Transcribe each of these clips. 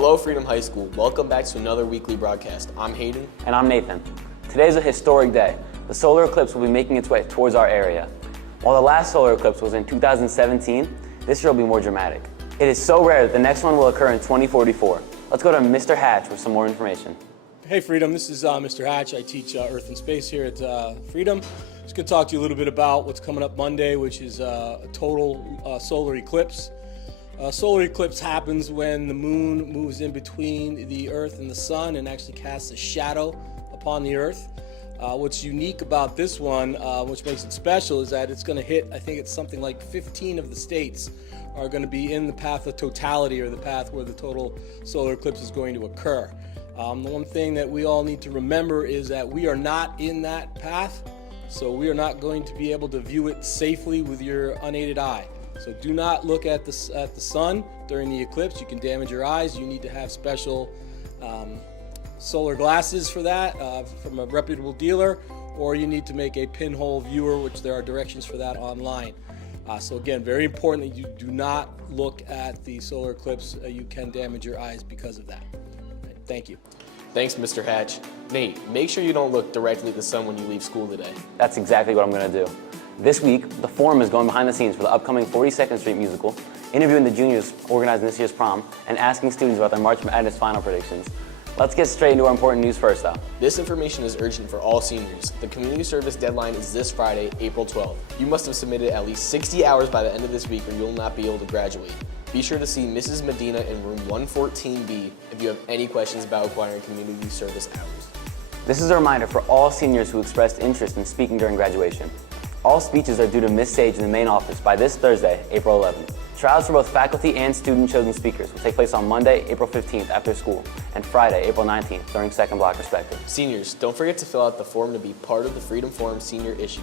Hello, Freedom High School. Welcome back to another weekly broadcast. I'm Hayden. And I'm Nathan. Today is a historic day. The solar eclipse will be making its way towards our area. While the last solar eclipse was in 2017, this year will be more dramatic. It is so rare that the next one will occur in 2044. Let's go to Mr. Hatch with some more information. Hey Freedom, this is Mr. Hatch. I teach Earth and Space here at Freedom. Just going to talk to you a little bit about what's coming up Monday, which is a total solar eclipse. Solar eclipse happens when the moon moves in between the Earth and the sun and actually casts a shadow upon the Earth. What's unique about this one, which makes it special, is that it's going to hit, I think it's something like 15 of the states are going to be in the path of totality, or the path where the total solar eclipse is going to occur. The one thing that we all need to remember is that we are not in that path, so we are not going to be able to view it safely with your unaided eye. So do not look at the sun during the eclipse. You can damage your eyes. You need to have special solar glasses for that from a reputable dealer, or you need to make a pinhole viewer, which there are directions for that online. So again, very important that you do not look at the solar eclipse. You can damage your eyes because of that. Right, thank you. Thanks, Mr. Hatch. Nate, make sure you don't look directly at the sun when you leave school today. That's exactly what I'm going to do. This week, the Forum is going behind the scenes for the upcoming 42nd Street musical, interviewing the juniors organizing this year's prom, and asking students about their March Madness final predictions. Let's get straight into our important news first, though. This information is urgent for all seniors. The community service deadline is this Friday, April 12th. You must have submitted at least 60 hours by the end of this week, or you'll not be able to graduate. Be sure to see Mrs. Medina in room 114B if you have any questions about acquiring community service hours. This is a reminder for all seniors who expressed interest in speaking during graduation. All speeches are due to Ms. Sage in the main office by this Thursday, April 11th. Trials for both faculty and student-chosen speakers will take place on Monday, April 15th after school, and Friday, April 19th during second block respective. Seniors, don't forget to fill out the form to be part of the Freedom Forum Senior Issue.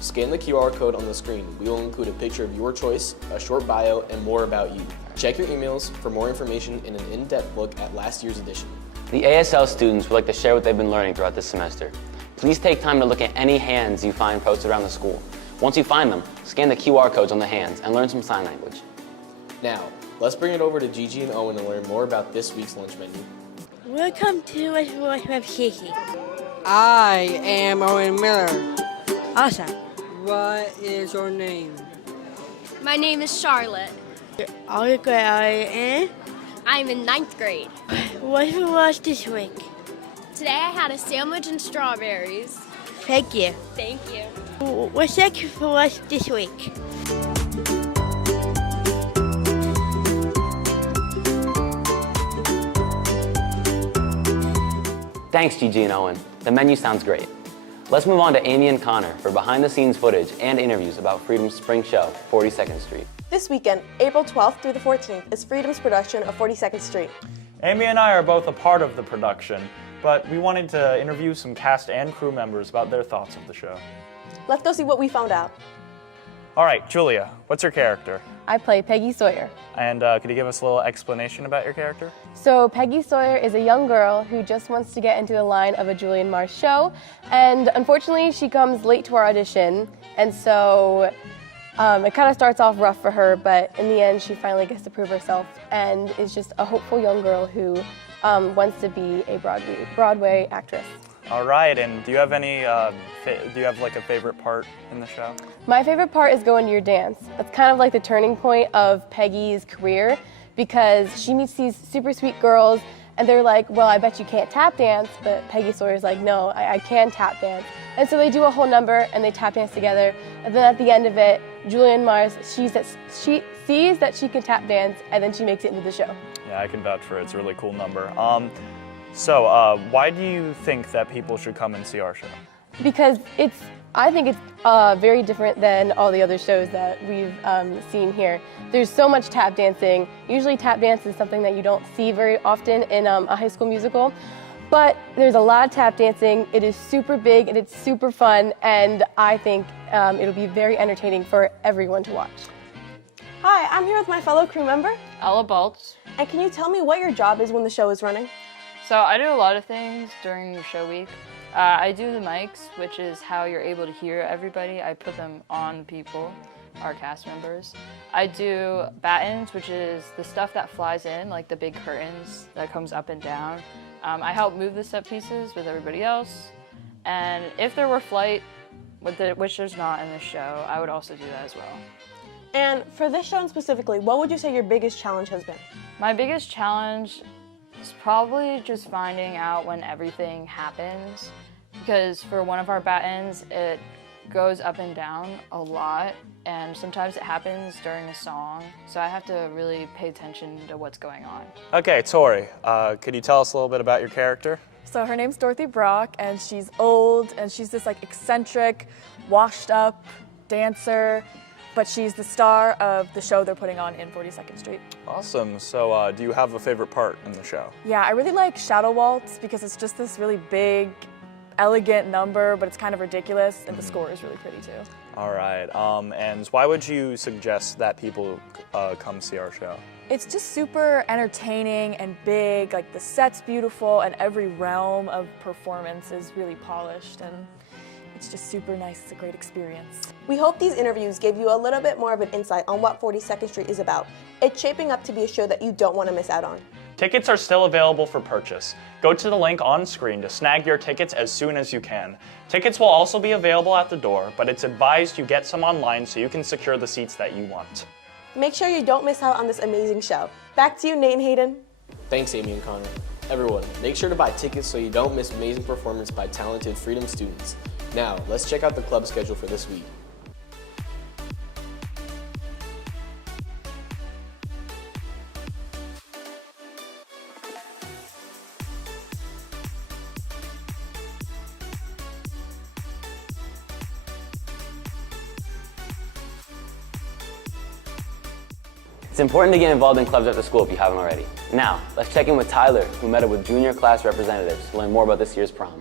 Scan the QR code on the screen. We will include a picture of your choice, a short bio, and more about you. Check your emails for more information and an in-depth look at last year's edition. The ASL students would like to share what they've been learning throughout this semester. Please take time to look at any hands you find posted around the school. Once you find them, scan the QR codes on the hands and learn some sign language. Now, let's bring it over to Gigi and Owen to learn more about this week's lunch menu. Welcome to West of Kiki. I am Owen Miller. Awesome. What is your name? My name is Charlotte. All the grade I'm in 9th grade. What for lunch this week? Today I had a sandwich and strawberries. Thank you. Thank you. What's that for lunch this week? Thanks, Gigi and Owen. The menu sounds great. Let's move on to Amy and Connor for behind-the-scenes footage and interviews about Freedom's spring show, 42nd Street. This weekend, April 12th through the 14th, is Freedom's production of 42nd Street. Amy and I are both a part of the production, but we wanted to interview some cast and crew members about their thoughts of the show. Let's go see what we found out. All right, Julia, what's your character? I play Peggy Sawyer. And could you give us a little explanation about your character? So Peggy Sawyer is a young girl who just wants to get into the line of a Julian Marsh show, and unfortunately she comes late to our audition, and so it kind of starts off rough for her, but in the end she finally gets to prove herself and is just a hopeful young girl who wants to be a Broadway actress. All right, and do you have any, do you have like a favorite part in the show? My favorite part is going to your dance. That's kind of like the turning point of Peggy's career, because she meets these super sweet girls and they're like, well, I bet you can't tap dance, but Peggy Sawyer's like, no, I can tap dance. And so they do a whole number and they tap dance together, and then at the end of it, Julian Mars, she sees that she can tap dance, and then she makes it into the show. Yeah, I can vouch for it. It's a really cool number. So why do you think that people should come and see our show? Because I think it's very different than all the other shows that we've seen here. There's so much tap dancing. Usually tap dance is something that you don't see very often in a high school musical, but there's a lot of tap dancing. It is super big and it's super fun, and I think it'll be very entertaining for everyone to watch. Hi, I'm here with my fellow crew member. Ella Baltz. And can you tell me what your job is when the show is running? So I do a lot of things during the show week. I do the mics, which is how you're able to hear everybody. I put them on people. our cast members. I do battens, which is the stuff that flies in, like the big curtains that comes up and down. I help move the set pieces with everybody else. And if there were flight, which there's not in this show, I would also do that as well. And for this show specifically, what would you say your biggest challenge has been? My biggest challenge is probably just finding out when everything happens, because for one of our battens, it goes up and down a lot, and sometimes it happens during a song, so I have to really pay attention to what's going on. Okay, Tori, could you tell us a little bit about your character? So her name's Dorothy Brock, and she's old, and she's this like eccentric, washed up dancer, but she's the star of the show they're putting on in 42nd Street. Awesome. So do you have a favorite part in the show? Yeah, I really like Shadow Waltz because it's just this really big, elegant number, but it's kind of ridiculous, and the score is really pretty too. All right. And why would you suggest that people come see our show? It's just super entertaining and big, like the set's beautiful, and every realm of performance is really polished, and it's just super nice. It's a great experience. We hope these interviews gave you a little bit more of an insight on what 42nd Street is about. It's shaping up to be a show that you don't want to miss out on. Tickets are still available for purchase. Go to the link on screen to snag your tickets as soon as you can. Tickets will also be available at the door, but it's advised you get some online so you can secure the seats that you want. Make sure you don't miss out on this amazing show. Back to you, Nate and Hayden. Thanks, Amy and Connor. Everyone, make sure to buy tickets so you don't miss amazing performance by talented Freedom students. Now, let's check out the club schedule for this week. It's important to get involved in clubs after school if you haven't already. Now, let's check in with Tyler, who met up with junior class representatives to learn more about this year's prom.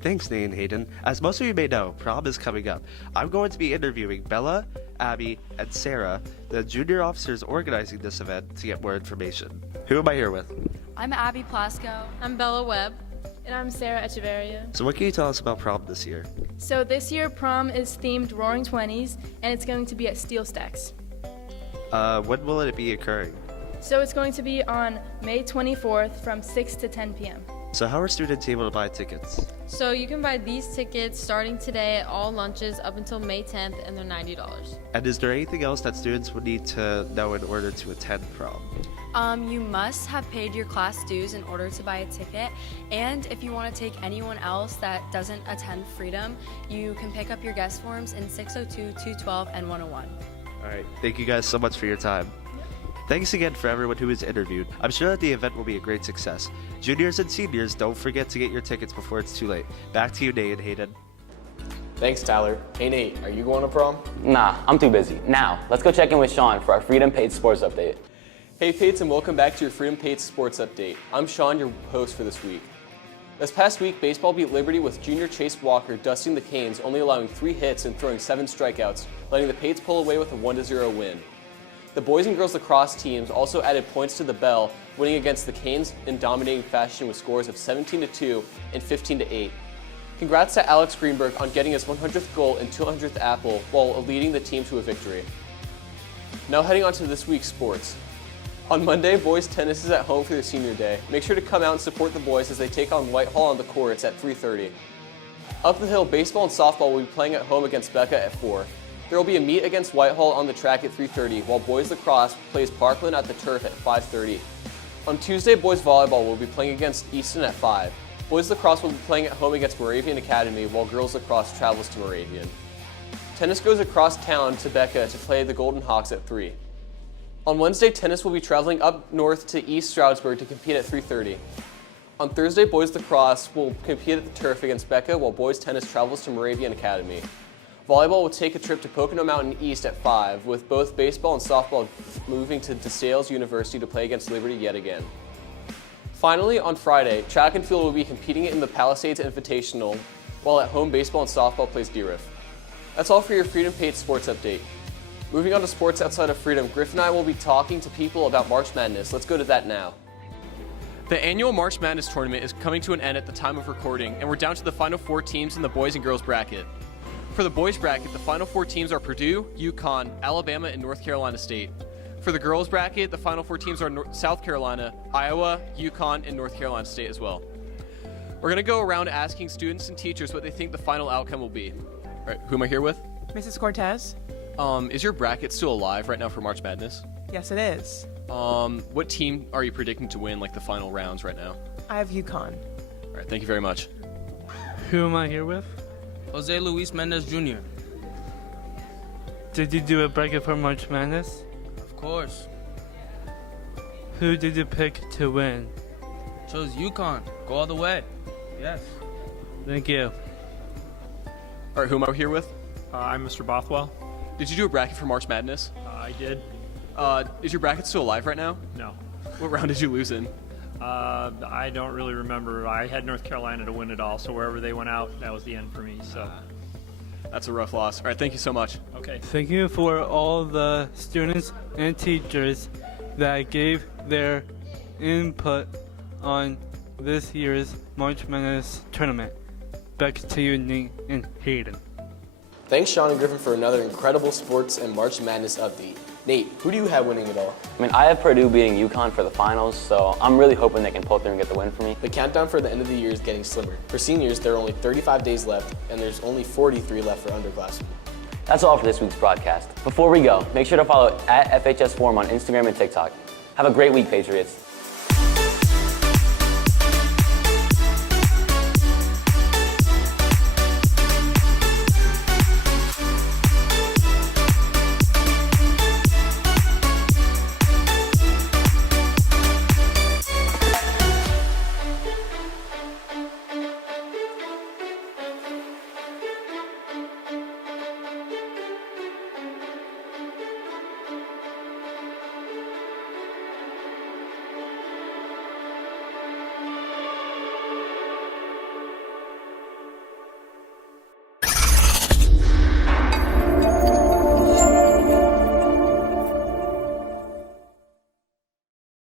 Thanks, Nate and Hayden. As most of you may know, prom is coming up. I'm going to be interviewing Bella, Abby, and Sarah, the junior officers organizing this event, to get more information. Who am I here with? I'm Abby Plasko. I'm Bella Webb. And I'm Sarah Echeverria. So what can you tell us about prom this year? So this year prom is themed Roaring Twenties, and it's going to be at Steel Stacks. When will it be occurring? So it's going to be on May 24th from 6 to 10 p.m. So how are students able to buy tickets? So you can buy these tickets starting today at all lunches up until May 10th, and they're $90. And is there anything else that students would need to know in order to attend prom? You must have paid your class dues in order to buy a ticket, and if you want to take anyone else that doesn't attend Freedom, you can pick up your guest forms in 602, 212, and 101. All right, thank you guys so much for your time. Thanks again for everyone who was interviewed. I'm sure that the event will be a great success. Juniors and seniors, don't forget to get your tickets before it's too late. Back to you, Nate and Hayden. Thanks, Tyler. Hey, Nate, are you going to prom? Nah, I'm too busy. Now, let's go check in with Sean for our Freedom Pates Sports Update. Hey, Pates, and welcome back to your Freedom Pates Sports Update. I'm Sean, your host for this week. This past week, baseball beat Liberty with junior Chase Walker dusting the Canes, only allowing 3 hits and throwing 7 strikeouts, letting the Pates pull away with a 1-0 win. The boys and girls lacrosse teams also added points to the bell, winning against the Canes in dominating fashion with scores of 17-2 and 15-8. Congrats to Alex Greenberg on getting his 100th goal and 200th apple while leading the team to a victory. Now heading on to this week's sports. On Monday, boys tennis is at home for their senior day. Make sure to come out and support the boys as they take on Whitehall on the courts at 3:30. Up the hill, baseball and softball will be playing at home against Becca at 4. There will be a meet against Whitehall on the track at 3:30, while boys lacrosse plays Parkland at the turf at 5:30. On Tuesday, boys volleyball will be playing against Easton at 5. Boys lacrosse will be playing at home against Moravian Academy, while girls lacrosse travels to Moravian. Tennis goes across town to Becca to play the Golden Hawks at 3. On Wednesday, tennis will be traveling up north to East Stroudsburg to compete at 3:30. On Thursday, boys lacrosse will compete at the turf against Becca, while boys tennis travels to Moravian Academy. Volleyball will take a trip to Pocono Mountain East at 5, with both baseball and softball moving to DeSales University to play against Liberty yet again. Finally, on Friday, track and field will be competing in the Palisades Invitational, while at home baseball and softball plays Deeriff. That's all for your Freedom Pates Sports Update. Moving on to sports outside of Freedom, Griff and I will be talking to people about March Madness. Let's go to that now. The annual March Madness tournament is coming to an end at the time of recording, and we're down to the final 4 teams in the boys and girls bracket. For the boys bracket, the final 4 teams are Purdue, UConn, Alabama, and North Carolina State. For the girls bracket, the final 4 teams are South Carolina, Iowa, UConn, and North Carolina State as well. We're going to go around asking students and teachers what they think the final outcome will be. All right, who am I here with? Mrs. Cortez? Is your bracket still alive right now for March Madness? Yes, it is. What team are you predicting to win like the final rounds right now? I have UConn. All right, thank you very much. Who am I here with? Jose Luis Mendez Jr. Did you do a bracket for March Madness? Of course. Who did you pick to win? Chose UConn. Go all the way. Yes. Thank you. All right, who am I here with? I'm Mr. Bothwell. Did you do a bracket for March Madness? I did. Is your bracket still alive right now? No. What round did you lose in? I don't really remember. I had North Carolina to win it all, so wherever they went out, that was the end for me. So that's a rough loss. All right, thank you so much. Okay. Thank you for all the students and teachers that gave their input on this year's March Madness tournament. Back to you, Nate and Hayden. Thanks, Sean and Griffin, for another incredible sports and March Madness update. Nate, who do you have winning it all? I mean, I have Purdue beating UConn for the finals, so I'm really hoping they can pull through and get the win for me. The countdown for the end of the year is getting slimmer. For seniors, there are only 35 days left, and there's only 43 left for underclassmen. That's all for this week's broadcast. Before we go, make sure to follow @FHS Forum on Instagram and TikTok. Have a great week, Patriots.